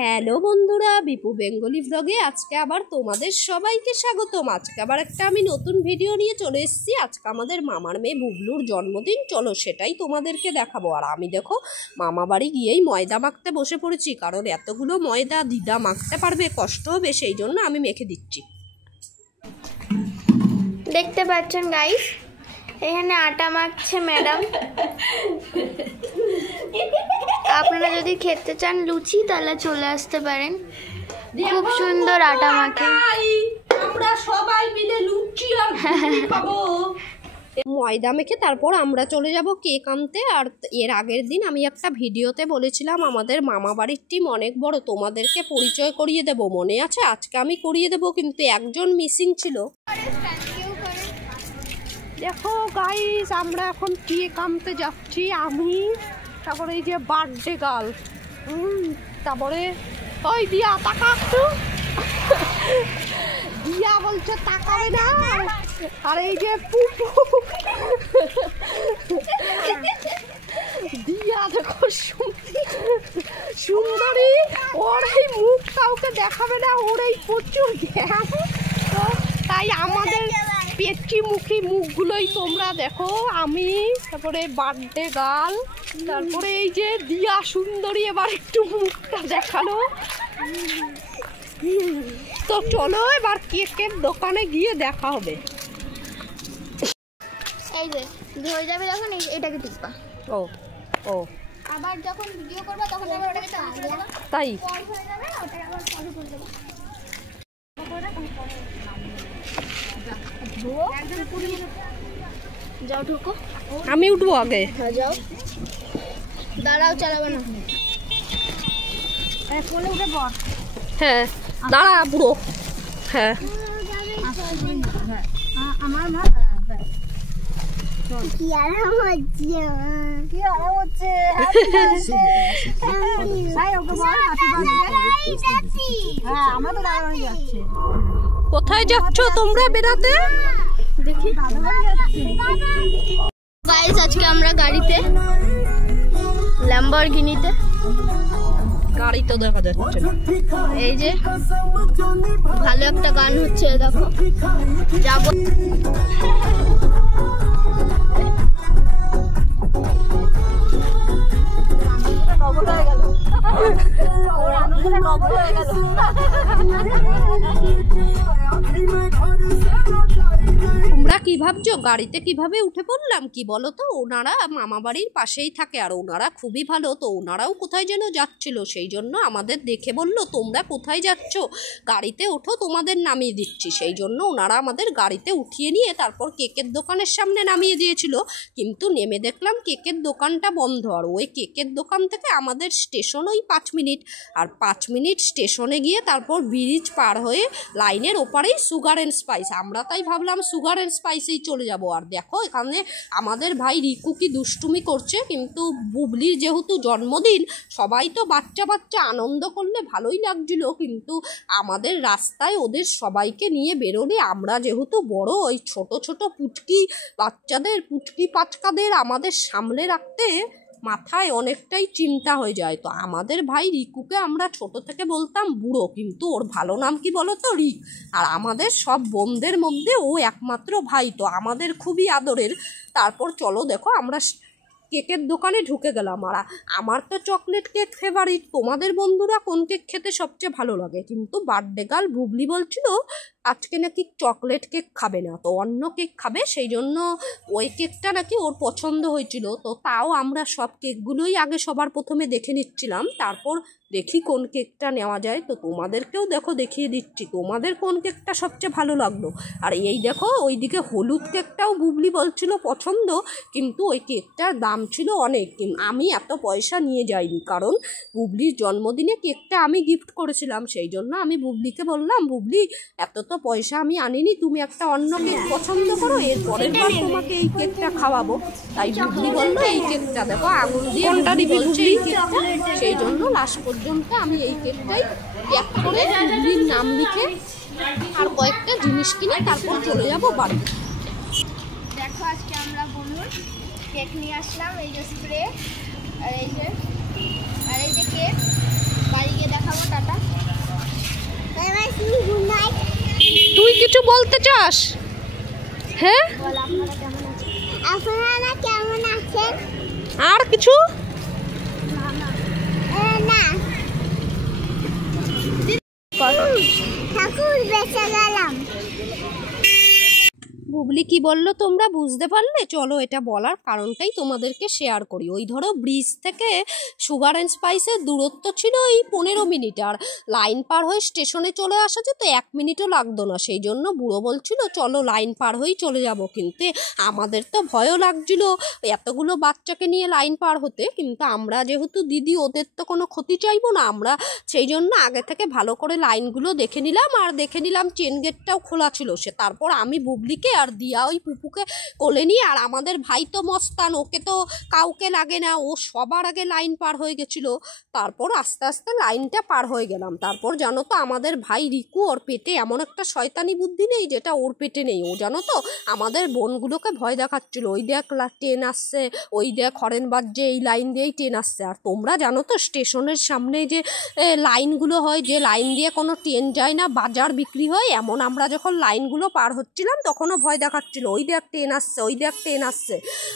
Hello বন্ধুরা, Bipu Bengali ব্লগে আজকে আবার তোমাদের সবাইকে স্বাগতম। আজকে আবার একটা আমি নতুন ভিডিও নিয়ে চলে এসেছি। আজকে আমাদের মামার মেয়ে বুবলুর জন্মদিন, চলো সেটাই তোমাদেরকে দেখাবো। আর আমি দেখো মামা বাড়ি গিয়েই ময়দা মাখতে বসে পড়েছি, কারণ এতগুলো ময়দা দিদা মাখতে পারবে, কষ্ট হবে, সেই জন্য আমি মেখে দিচ্ছি। দেখতে পাচ্ছেন গাইস, এখানে আটা মাখছে ম্যাডাম। আপনারা যদি খেতে চান লুচি তাহলে চলে আসতে পারেন, খুব সুন্দর আটা মাখে। আমরা সবাই মিলে লুচি আর ঘুগনি খাবো। ময়দা মেখে তারপর আমরা চলে যাব কেক আনতে। আর এর আগের দিন আমি একটা ভিডিওতে বলেছিলাম আমাদের মামা বাড়ির টিম অনেক বড়, তোমাদেরকে পরিচয় করিয়ে দেব, মনে আছে? আজকে আমি করিয়ে দেব, কিন্তু একজন মিসিং ছিল। দেখো গাইস, আমরা এখন কেক আনতে যাচ্ছি, আমি, তারপরে এই যে বার্থডে গার্ল, তারপরে ওই দিয়া টাকা একটু দিয়া বলছে তাকাবে না, আর এই যে পুপু দিয়া দেখো সুন্দরী, ওর এই মুখ কাউকে দেখাবে না, ওর এই প্রচুর জ্ঞান, তো তাই আমাদের পেটকি মুখী মুখগুলোই তোমরা দেখো। আমি, তারপরে বার্থডে গার্ল, তারপরে এই যে দিয়া সুন্দরী, এবার একটু মুখটা দেখালো। তো চলো এবার কেকের দোকানে গিয়ে দেখা হবে। এই যে ধরে যাবে যখন এটাকে টিপবা, ও ও আবার যখন ভিডিও করবা তখন আবার ওটাকে টান দেবা, তাই পজ হয়ে যাবে, ওটাকে আবার ফলো করে দেবা। যাও ঢুকো, আমি উঠবো আগে। হ্যাঁ যাও, দাঁড়াও, চালাবে না, ফোনে উঠে পড়। হ্যাঁ দাঁড়া পুরো, হ্যাঁ আমার মা কি আরাম হচ্ছে, কি আরাম হচ্ছে। আমরা তো দাদা বাড়ি যাচ্ছি। কোথায় যাচ্ছ তোমরা বেড়াতে? দেখি গাইস, আজকে আমরা গাড়িতে, ল্যাম্বরগিনিতে। গাড়ি তো দেখা যাচ্ছে না। এই যে ভালো একটা গান হচ্ছে, দেখো যাবো। তোমরা কি ভাবছো গাড়িতে কিভাবে উঠে পড়লাম? কি বলো তো, ওনারা মামা বাড়ির পাশেই থাকে আর ওনারা খুবই ভালো, তো ওনারাও কোথায় যেন যাচ্ছিল, সেই জন্য আমাদের দেখে বললো তোমরা কোথায় যাচ্ছ, গাড়িতে ওঠো, তোমাদের নামিয়ে দিচ্ছি। সেই জন্য ওনারা আমাদের গাড়িতে উঠিয়ে নিয়ে তারপর কেকের দোকানের সামনে নামিয়ে দিয়েছিল, কিন্তু নেমে দেখলাম কেকের দোকানটা বন্ধ। আর ওই কেকের দোকান থেকে আমাদের স্টেশন ওই 5 মিনিট, আর 5 মিনিট স্টেশনে গিয়ে তারপর ব্রিজ পার হয়ে লাইনের ওপারেই সুগার অ্যান্ড স্পাইস। আমরা তাই ভাবলাম সুগার অ্যান্ড স্পাইসেই চলে যাব। আর দেখো এখানে আমাদের ভাই রিকু কি দুষ্টুমি করছে, কিন্তু বুবলির যেহেতু জন্মদিন, সবাই তো বাচ্চা বাচ্চা আনন্দ করলে ভালোই লাগছিল, কিন্তু আমাদের রাস্তায় ওদের সবাইকে নিয়ে বেরোলে আমরা যেহেতু বড়, ওই ছোট ছোট পুচকি বাচ্চাদের, পুচকি পাচকাদের আমাদের সামলে রাখতে মাথায় অনেকটাই চিন্তা হয়ে যায়। তো আমাদের ভাই রিকুকে আমরা ছোট থেকে বলতাম বুড়ো, কিন্তু ওর ভালো নাম কি বলো তো, রিক। আর আমাদের সব বোনদের মধ্যে ও একমাত্র ভাই, তো আমাদের খুবই আদরের। তারপর চলো দেখো আমরা কেকের দোকানে ঢুকে গেলাম। আর আমার তো চকলেট কেক ফেভারিট, তোমাদের বন্ধুরা কোন কেক খেতে সবচেয়ে ভালো লাগে? কিন্তু বার্থডে গার্ল বুবলি বলছিল আজকে নাকি চকলেট কেক খাবে না, তো অন্য কেক খাবে, সেই জন্য ওই কেকটা নাকি ওর পছন্দ হয়েছিল। তো তাও আমরা সব কেকগুলোই আগে সবার প্রথমে দেখে নিচ্ছিলাম, তারপর দেখি কোন কেকটা নেওয়া যায়। তো তোমাদেরকেও দেখো দেখিয়ে দিচ্ছি তোমাদের কোন কেকটা সবচেয়ে ভালো লাগলো। আর এই দেখো ওইদিকে হলুদ কেকটাও বুবলি বলছিল পছন্দ, কিন্তু ওই কেকটার দাম ছিল অনেক, আমি এত পয়সা নিয়ে যাইনি, কারণ বুবলির জন্মদিনে কেকটা আমি গিফট করেছিলাম, সেই জন্য আমি বুবলিকে বললাম বুবলি এত তো পয়সা আমি আনিনি, তুমি একটা অন্য কেক পছন্দ করো, এরপরের বার তোমাকে এই কেকটা খাওয়াবো। তাই বুবলি বললো এই কেকটা দেখো, আঙুল দিয়ে কোনটা দিবি বলছে এই কেকটা, সেই জন্য লাস্ট পর্যন্ত আমি এই কেকটাই প্যাক করে বুবলির নাম লিখে আর কয়েকটা জিনিস কিনে তারপর চলে যাবো বাড়ি। দেখো আজকে আমরা বলুন কেক নিয়ে আসলাম, এই যে স্প্রে, আর এই যে কেক বাড়ি গিয়ে দেখাবো। কিছু বলতে চাস? হ্যাঁ, আপনারা কেমন আছেন? আর কিছু না, ঠাকুর বেঁচে গেলাম। বুবলি কি বললো তোমরা বুঝতে পারলে? চলো এটা বলার কারণটাই তোমাদেরকে শেয়ার করি। ওই ধরো ব্রিজ থেকে সুগার অ্যান্ড স্পাইসের দূরত্ব ছিল এই 15 মিনিট, আর লাইন পার হয়ে স্টেশনে চলে আসা যেত 1 মিনিটও লাগতো না। সেই জন্য বুড়ো বলছিল চলো লাইন পার হয়েই চলে যাব, কিন্তু আমাদের তো ভয়ও লাগছিল এতগুলো বাচ্চাকে নিয়ে লাইন পার হতে। কিন্তু আমরা যেহেতু দিদি, ওদের তো কোনো ক্ষতি চাইবো না, আমরা সেই জন্য আগে থেকে ভালো করে লাইনগুলো দেখে নিলাম, আর দেখে নিলাম চেন গেটটাও খোলা ছিল। সে তারপর আমি বুবলিকে আর দিয়া ওই পুপুকে কোলে নিয়ে, আর আমাদের ভাই তো মস্তান, ওকে তো কাউকে লাগে না, ও সবার আগে লাইন পার হয়ে গেছিলো। তারপর আস্তে আস্তে লাইনটা পার হয়ে গেলাম। তারপর জানো তো আমাদের ভাই রিকু, ওর পেটে এমন একটা শয়তানি বুদ্ধি নেই যেটা ওর পেটে নেই। ও জানো তো আমাদের বোনগুলোকে ভয় দেখাচ্ছিল, ওই দেখ ট্রেন আসছে, ওই দেখ হরেন বাজছে, এই লাইন দিয়েই ট্রেন আসছে। আর তোমরা জানো তো স্টেশনের সামনে যে লাইনগুলো হয়, যে লাইন দিয়ে কোনো ট্রেন যায় না, বাজার বিক্রি হয়, এমন আমরা যখন লাইনগুলো পার হচ্ছিলাম তখনও ভয় দেখাচ্ছিল, ওই দেখ ট্রেন আসছে, ওই দেখ ট্রেন আসছে।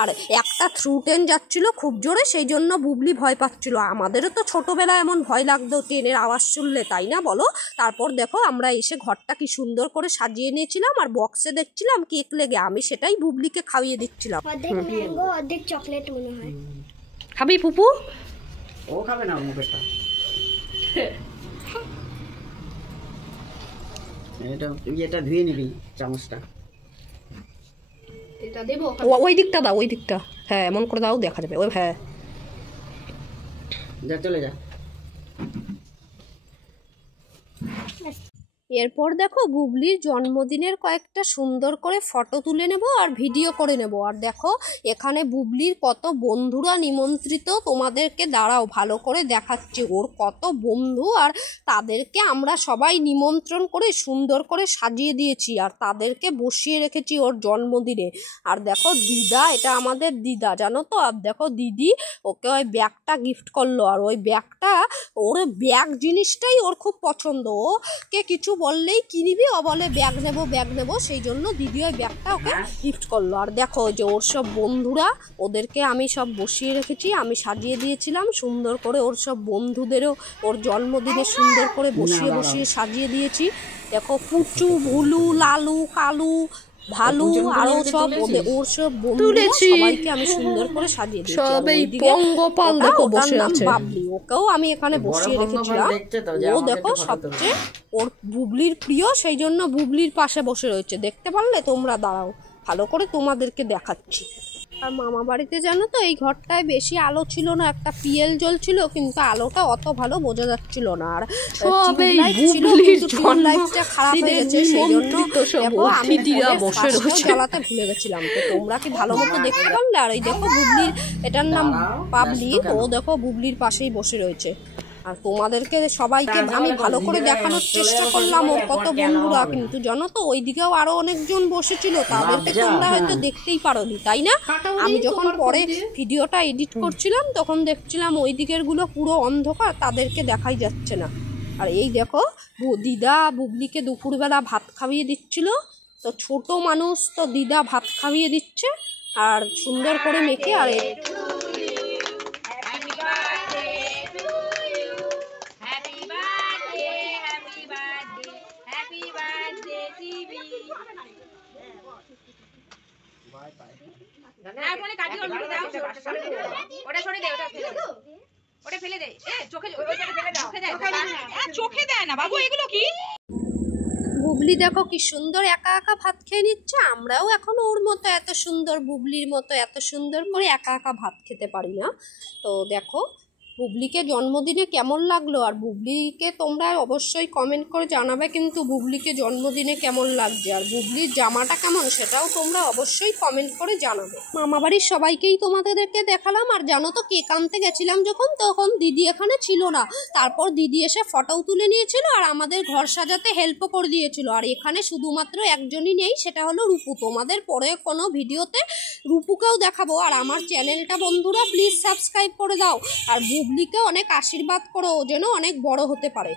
আর একটা থ্রু ট্রেন যাচ্ছিল খুব জোরে, সেই জন্য বুবলি ভয় পাচ্ছিল। আমাদেরও তো ছোটোবেলায় এমন ভয় লাগতো ট্রেনের আওয়াজ শুনলে, তাই না বলো? তারপর দেখো আমরা এসে ঘরটা কি সুন্দর করে সাজিয়ে নিয়েছিলাম, আর বক্সে দেখছিলাম কেক লেগে, আমি সেটাই বুবলিকে খাইয়ে দিচ্ছিলাম। অর্ধেক ম্যাঙ্গো অর্ধেক চকলেট মনে হয়। খাবি পুপু? ও খাবে না মুখেরটা। এটা ধুয়ে নিবি চামচটা। এটা দেবো, ওই দিকটা দাও, ওই দিকটা, হ্যাঁ এমন করে দাও, দেখা যাবে। ওই হ্যাঁ, যা চলে যা। এরপর দেখো বুবলির জন্মদিনের কয়েকটা সুন্দর করে ফটো তুলে নেব আর ভিডিও করে নেব। আর দেখো এখানে বুবলির কত বন্ধুরা নিমন্ত্রিত, তোমাদেরকে দাঁড়াও ভালো করে দেখাচ্ছি। ওর কত বন্ধু, আর তাদেরকে আমরা সবাই নিমন্ত্রণ করে সুন্দর করে সাজিয়ে দিয়েছি, আর তাদেরকে বসিয়ে রেখেছি ওর জন্মদিনে। আর দেখো দিদা, এটা আমাদের দিদা জানো তো। আর দেখো দিদি ওকে ওই ব্যাগটা গিফট করলো, আর ওই ব্যাগটা, ওর ব্যাগ জিনিসটাই ওর খুব পছন্দ। ওকে কিছু বললেই কি নিবি, ও বলে ব্যাগ নেবো ব্যাগ নেবো, সেই জন্য দিদি ওই ব্যাগটা ওকে গিফট করলো। আর দেখো যে ওর সব বন্ধুরা, ওদেরকে আমি সব বসিয়ে রেখেছি, আমি সাজিয়ে দিয়েছিলাম সুন্দর করে। ওর সব বন্ধুদেরও ওর জন্মদিনে সুন্দর করে বসিয়ে বসিয়ে সাজিয়ে দিয়েছি। দেখো পুচু, ভুলু, লালু, কালু, ভালু, আরো সব ওর সব বন্ধু, সবাইকে আমি সুন্দর করে সাজিয়ে দিয়েছি। সব এই পঙ্গপাল দেখো বসে আছে, বাবলি, ওকেও আমি এখানে বসিয়ে রেখেছিলাম। ও দেখো সবচেয়ে ওর বুবলির প্রিয়, সেই জন্য বুবলির পাশে বসে রয়েছে, দেখতে পারলে তোমরা? দাঁড়াও ভালো করে তোমাদেরকে দেখাচ্ছি। আর মামা বাড়িতে জানো তো এই ঘরটায় বেশি আলো ছিল না, একটা পিএল জ্বলছিল, কিন্তু আলোটা অত ভালো বোঝা যাচ্ছিল না। আর লাইটটা খারাপ হয়ে গেছে, সেই জন্য আমি জ্বালাতে ভুলে গেছিলাম। তো তোমরা কি ভালো মতো দেখতে পারলে? আর এই দেখো বুবলির, এটার নাম পাবলি, ও দেখো বুবলির পাশেই বসে রয়েছে। আর তোমাদেরকে সবাইকে আমি ভালো করে দেখানোর চেষ্টা করলাম ওর কত বন্ধুরা, কিন্তু জানো তো ওইদিকেও আরো অনেকজন বসেছিল, তাদেরকে তোমরা হয়তো দেখতেই পারোনি, তাই না? আমি যখন পরে ভিডিওটা এডিট করছিলাম তখন দেখছিলাম ওই দিকের গুলো পুরো অন্ধকার, তাদেরকে দেখাই যাচ্ছে না। আর এই দেখো দিদা বুবলিকে দুপুরবেলা ভাত খাইয়ে দিচ্ছিল, তো ছোট মানুষ তো দিদা ভাত খাইয়ে দিচ্ছে আর সুন্দর করে মেখে। আর বুবলি দেখো কি সুন্দর একা একা ভাত খেয়ে নিচ্ছে। আমরাও এখন ওর মতো এত সুন্দর, বুবলির মতো এত সুন্দর করে একা একা ভাত খেতে পারি না। তো দেখো বুবলিকে জন্মদিনে কেমন লাগলো, আর বুবলিকে তোমরা অবশ্যই কমেন্ট করে জানাবে কিন্তু বুবলিকে জন্মদিনে কেমন লাগছে, আর বুবলির জামাটা কেমন সেটাও তোমরা অবশ্যই কমেন্ট করে জানাবে। মামাবাড়ির সবাইকেই তোমাদেরকে দেখালাম। আর জানো তো কেক আনতে গেছিলাম যখন, তখন দিদি এখানে ছিল না, তারপর দিদি এসে ফটোও তুলে নিয়েছিল আর আমাদের ঘর সাজাতে হেল্পও করে দিয়েছিল। আর এখানে শুধুমাত্র একজনই নেই, সেটা হলো রূপু। তোমাদের পরে কোনো ভিডিওতে রূপুকেও দেখাবো। আর আমার চ্যানেলটা বন্ধুরা প্লিজ সাবস্ক্রাইব করে দাও, আর বুবলিকে অনেক আশীর্বাদ করো, ও যেন অনেক বড় হতে পারে।